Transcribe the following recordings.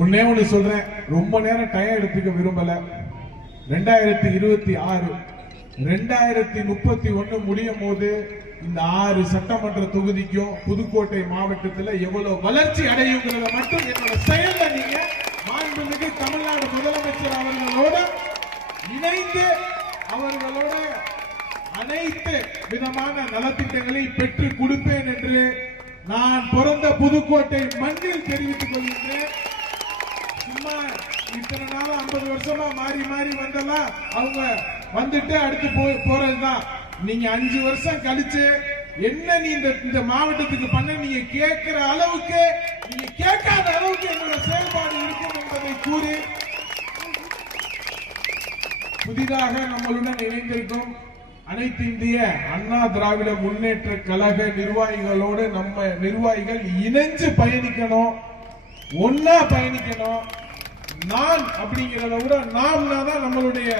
ஒன்னே ஒண்ணு சொல்றேன், ரொம்ப நேரம் டைம் எடுத்துக்க விரும்பல. 2026 2031 முடியும் போது இந்த 6 சட்டமன்ற தொகுதிக்கும் புதுக்கோட்டை மாவட்டத்தில் எவ்வளவு வளர்ச்சி அடையுங்கிறத மட்டும் என்னோட செயல்ல நீங்க மாண்புமிகு தமிழ்நாடு முதலமைச்சர் அவர்களோட இணைந்து அவர்களோட அனைத்து விதமான நலத்திட்டங்களை பெற்று கொடுப்பேன் என்று நான் பிறந்த புதுக்கோட்டை மண்ணில் தெரிவித்துக் கொள்கின்றேன். சும்மா இத்தனை நாள் 50 வருஷமா மாறி மாறி வந்தெல்லாம் அவங்க வந்துட்டு அடுத்து போறதுதான். நீங்க 5 வருஷம் கழிச்சு என்ன நீ இந்த மாவட்டத்துக்கு பண்ண நீங்க கேட்கிற அளவுக்கு, நீங்க கேட்காத அளவுக்கு என்னோட செயல்பாடு இருக்கும் என்பதை கூறி புதிதாக நம்மளுடன் இணைந்திருக்கும் அனைத்து இந்திய அண்ணா திராவிட முன்னேற்ற கழக நிர்வாகிகளோடு நம்ம நிர்வாகிகள் இணைஞ்சு பயணிக்கணும், ஒன்னா பயணிக்கணும். நான் அப்படிங்கிறத விட நாம்னா தான் நம்மளுடைய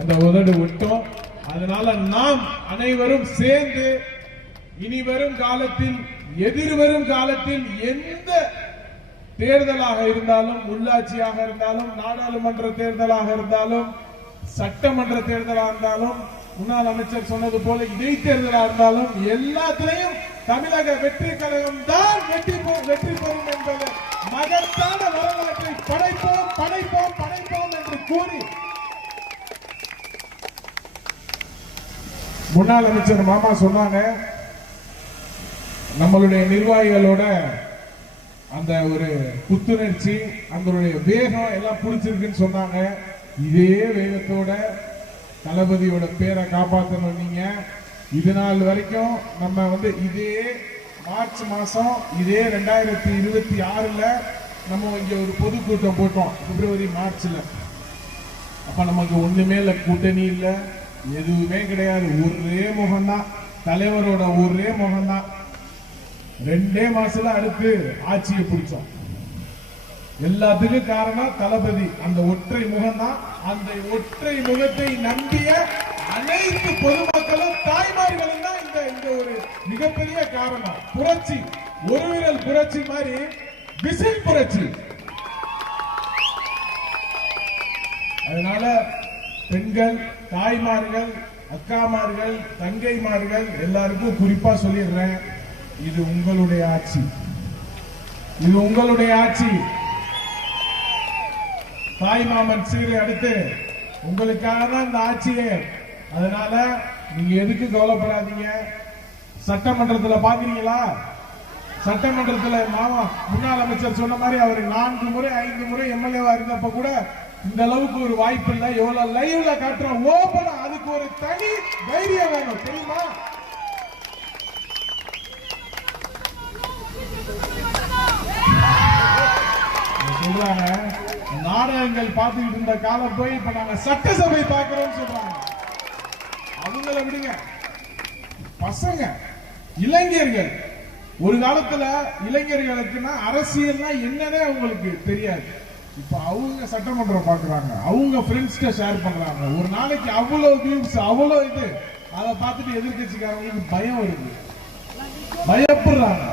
அந்த உதடு விட்டோம். அதனால நாம் அனைவரும் சேர்ந்து இனி வரும் காலத்தில், எதிர்வரும் காலத்தில் எந்த தேர்தலாக இருந்தாலும், உள்ளாட்சியாக இருந்தாலும், நாடாளுமன்ற தேர்தலாக இருந்தாலும், சட்டமன்ற தேர்தலாக இருந்தாலும், முன்னாள் அமைச்சர் சொன்னது போல இடைத்தேர்தலாக இருந்தாலும் எல்லாத்திலையும் தமிழக வெற்றி கழகம் தான் வெற்றி பெறும் என்பது மகத்தான வரலாற்றை படைப்போம் படைப்போம் படைப்போம் என்று கூறி முன்னாள் அமைச்சர் மாமா சொன்னாங்க, நம்மளுடைய நிர்வாகிகளோட அந்த ஒரு புத்துணர்ச்சி, அந்த வேகம் எல்லாம் பிடிச்சிருக்குன்னு சொன்னாங்க. இதே வேகத்தோட தளபதியோட பேரை காப்பாற்றணும். நீங்க இது நாள் வரைக்கும் நம்ம இதே மார்ச் மாசம் இதே 2026ல நம்ம இங்க ஒரு பொதுக்கூட்டம் போட்டோம், பிப்ரவரி மார்ச்ல. அப்ப நமக்கு ஒண்ணுமே இல்ல, கூட்டணி இல்ல, எதுவுமே கிடையாது, ஒரே முகம்தான், தலைவரோட ஒரே முகம்தான். 2 மாசத்துல அடுத்து ஆட்சியை பிடிச்சோம். எல்லாத்துக்கும் காரணம் தளபதி, அந்த ஒற்றை முகம் தான். அந்த ஒற்றை முகத்தை நம்பிய அனைத்து பொதுமக்களும் தாய்மார்களும் தான் இந்த ஒரு மிகப்பெரிய காரணம். புரட்சி, ஒரு விரல் புரட்சி மாதிரி விசில் புரட்சி. அதனால பெண்கள், தாய்மார்கள், அக்காமார்கள், தங்கைமார்கள் எல்லாருக்கும் குறிப்பா சொல்லிடுறேன், இது உங்களுடைய ஆட்சி, இது உங்களுடைய ஆட்சி. தாய் மாமன் சீரை அடுத்து உங்களுக்காக தான் இந்த ஆட்சியே. அதனால நீங்க எதுக்கு கவலைப்படாதீங்க. சட்டமன்றத்தில் பாக்குறீங்களா, சட்டமன்றத்தில் மாமா முன்னாள் அமைச்சர் சொன்ன மாதிரி அவர் 4 முறை 5 முறை எம்எல்ஏவா இருந்தப்ப கூட இந்த அளவுக்கு ஒரு வாய்ப்பு இல்லை. எவ்வளவு லைவ்ல காட்டுறோம், ஓபனா, அதுக்கு ஒரு தனி தைரியம் வேணும் தெரியுமா. சொல்றாங்க நாடகங்கள் பார்த்துக்கிட்டு இருந்த காலம் போய் இப்ப நாங்க சட்டசபை பார்க்கிறோம் சொல்றாங்க. அவங்கள விடுங்க, பசங்க, இளைஞர்கள். ஒரு காலத்துல இளைஞர்களுக்குன்னா அரசியல்னா என்னன்னே அவங்களுக்கு தெரியாது. இப்ப அவங்க சட்டமன்றம் பாக்குறாங்க, அவங்க ஃப்ரெண்ட்ஸ்ட ஷேர் பண்றாங்க. ஒரு நாளைக்கு அவ்வளவு வியூஸ், அவ்வளவு இது. அதை பார்த்துட்டு எதிர்கட்சிக்காரங்களுக்கு பயம் வருது, பயப்படுறாங்க.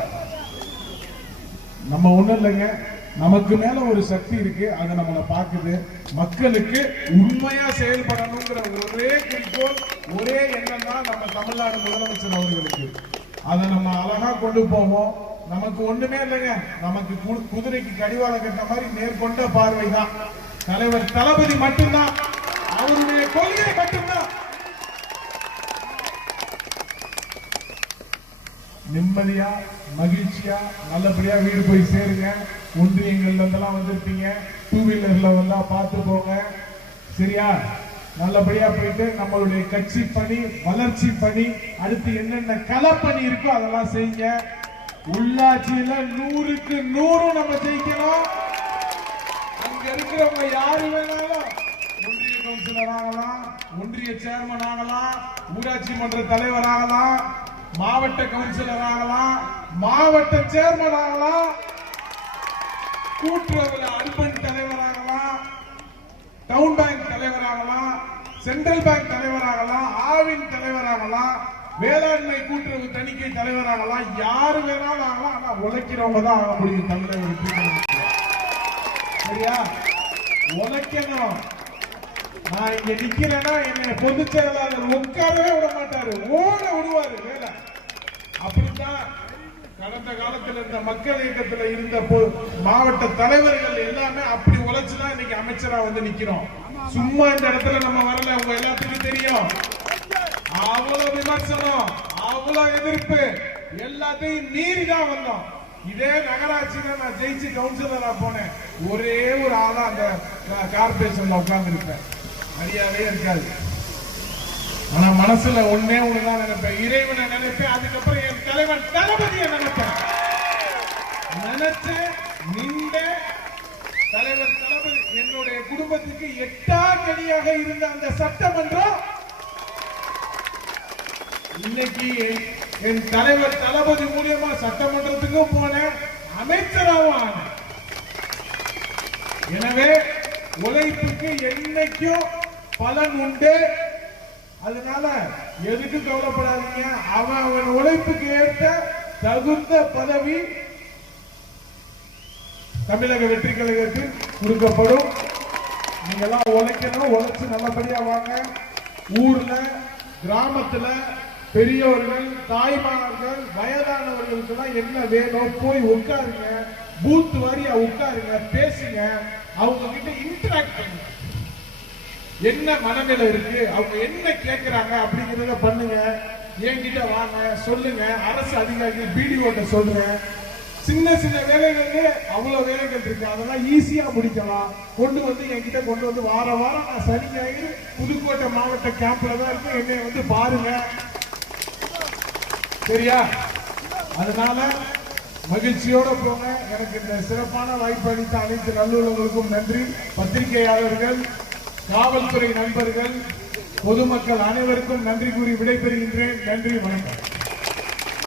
நம்ம ஒண்ணும் இல்லைங்க, நமக்கு மேல ஒரு சக்தி இருக்கு, அது நம்மளை பார்க்குது. மக்களுக்கு உண்மையா செயல்படணுங்கிற ஒரே குறிக்கோள், ஒரே எண்ணம் தான் நம்ம தமிழ்நாடு முதலமைச்சர் அவர்களுக்கு. அதை நம்ம அழகா கொண்டு போவோம். நமக்கு ஒண்ணுமே இல்லைங்க, நமக்கு குதிரைக்கு கடிவாளம் கட்ட மாதிரி நேர்கொண்ட பார்வை தான். தலைவர் தளபதி மட்டும்தான், அவருடைய கொள்கை மட்டும்தான். நிம்மதியா, மகிழ்ச்சியா, நல்லபடியா வீடு போய் சேருங்க. ஒன்றியங்கள்ல இருந்தெல்லாம் வந்திருப்பீங்க, 2 வீலர்ல வந்தா பார்த்து போங்க, சரியா? நல்லபடியா போயிட்டு நம்மளுடைய கட்சி பணி, வளர்ச்சி பணி, அடுத்து என்னென்ன களப்பணி இருக்கோ அதெல்லாம் செய்யுங்க. உள்ளாட்சியில 100க்கு 100 நம்ம ஜெயிக்கணும். அங்க இருக்கிறவங்க யாரு வேணாலும் ஒன்றிய கவுன்சிலர் ஆகலாம், ஒன்றிய சேர்மன் ஆகலாம், ஊராட்சி மன்ற தலைவர் ஆகலாம், மாவட்ட கவுன்சிலர் ஆகலாம், மாவட்ட சேர்மன் ஆகலாம், கூட்டுறவுல அர்பன் தலைவராகலாம், டவுன் பேங்க் தலைவராகலாம், சென்ட்ரல் பேங்க் தலைவராகலாம், ஆவின் தலைவராகலாம், வேளாண்மை கூட்டுறவு தணிக்கை தலைவராகலாம், யாரு வேணாலும் ஆகலாம். ஆனா உழைக்கிறவங்க தான் ஆக முடியும் தமிழக. சரியா? உழைக்கணும். நான் இங்க நிக்கிறேன்னா என்னை பொதுச் செயலாளர் உட்காரவே விட மாட்டாரு, ஓட விடுவாரு வேலை. அப்படித்தான் கடந்த காலத்தில் இருந்த மக்கள் இயக்கத்தில் இருந்த மாவட்ட தலைவர்கள் எல்லாமே அப்படி உழைச்சுதான் இன்னைக்கு அமைச்சரா வந்து நிக்கிறோம். சும்மா இந்த இடத்துல நம்ம வரல, உங்க எல்லாத்துக்கும் தெரியும். அவ்வளவு விமர்சனம், அவ்வளவு எதிர்ப்பு, எல்லாத்தையும் மீறி தான் வந்தோம். இதே நகராட்சியில நான் ஜெயிச்சு கவுன்சிலரா போனேன். ஒரே ஒரு ஆளா அந்த கார்பரேஷன்ல உட்கார்ந்து இருப்பேன், மரியாதையே இருக்காது. ஆனா மனசுல ஒன்னே ஒண்ணுதான் நினைப்பேன், இறைவனை நினைப்பேன். அதுக்கப்புறம் என் தலைவன் தளபதியை நினைப்பேன். நினைச்ச நின்ற தலைவர் தளபதி என்னுடைய குடும்பத்துக்கு எட்டாக்கடியாக இருந்த அந்த சட்டமன்றம் இன்னைக்கு என் தலைவர் தளபதி மூலியமா சட்டமன்றத்துக்கும் போனேன், அமைச்சராகவும் ஆனேன். எனவே உழைப்புக்கு என்னைக்கும் பலன் உண்டு. அதனால எதுக்கு கவலைப்படாதீங்க. அவன் உழைப்புக்கு ஏற்ற தகுந்த பதவி தமிழக வெற்றி கழகத்தில் கொடுக்கப்படும். நீங்க எல்லாம் உழைக்கணும், உழைச்சு நல்லபடியா வாங்க. ஊர்ல கிராமத்துல பெரியவர்கள், தாய்மார்கள், வயதானவர்களுக்கு எல்லாம் என்ன வேணும் போய் உட்காருங்க, பூத் வாரியா உட்காருங்க, பேசுங்க, அவங்க கிட்ட இன்டராக்ட் பண்ணுங்க. என்ன மனநிலை இருக்கு, அவங்க என்ன கேட்கிறாங்க அப்படிங்கறத பண்ணுங்க. என்கிட்ட வாங்க, சொல்லுங்க. அரசு அதிகாரிகள் பிடிஓட்ட சொல்லுங்க. சின்ன சின்ன வேலைகளுக்கு அவ்வளவு வேலைகள் இருக்கு, அதெல்லாம் ஈஸியா முடிக்கலாம். கொண்டு வந்து என்கிட்ட கொண்டு வந்து வார வாரம் நான் சனி ஞாயிறு புதுக்கோட்டை மாவட்ட கேம்ப்ல தான் இருக்கு, என்னை வந்து பாருங்க. சரியா? அதனால மகிழ்ச்சியோட போங்க. எனக்கு இந்த சிறப்பான வாய்ப்பு அளித்த அனைத்து நல்லுறவுகளுக்கும் நன்றி. பத்திரிகையாளர்கள், காவல்துறை நண்பர்கள், பொதுமக்கள் அனைவருக்கும் நன்றி கூறி விடைபெறுகின்றேன். நன்றி, வணக்கம்.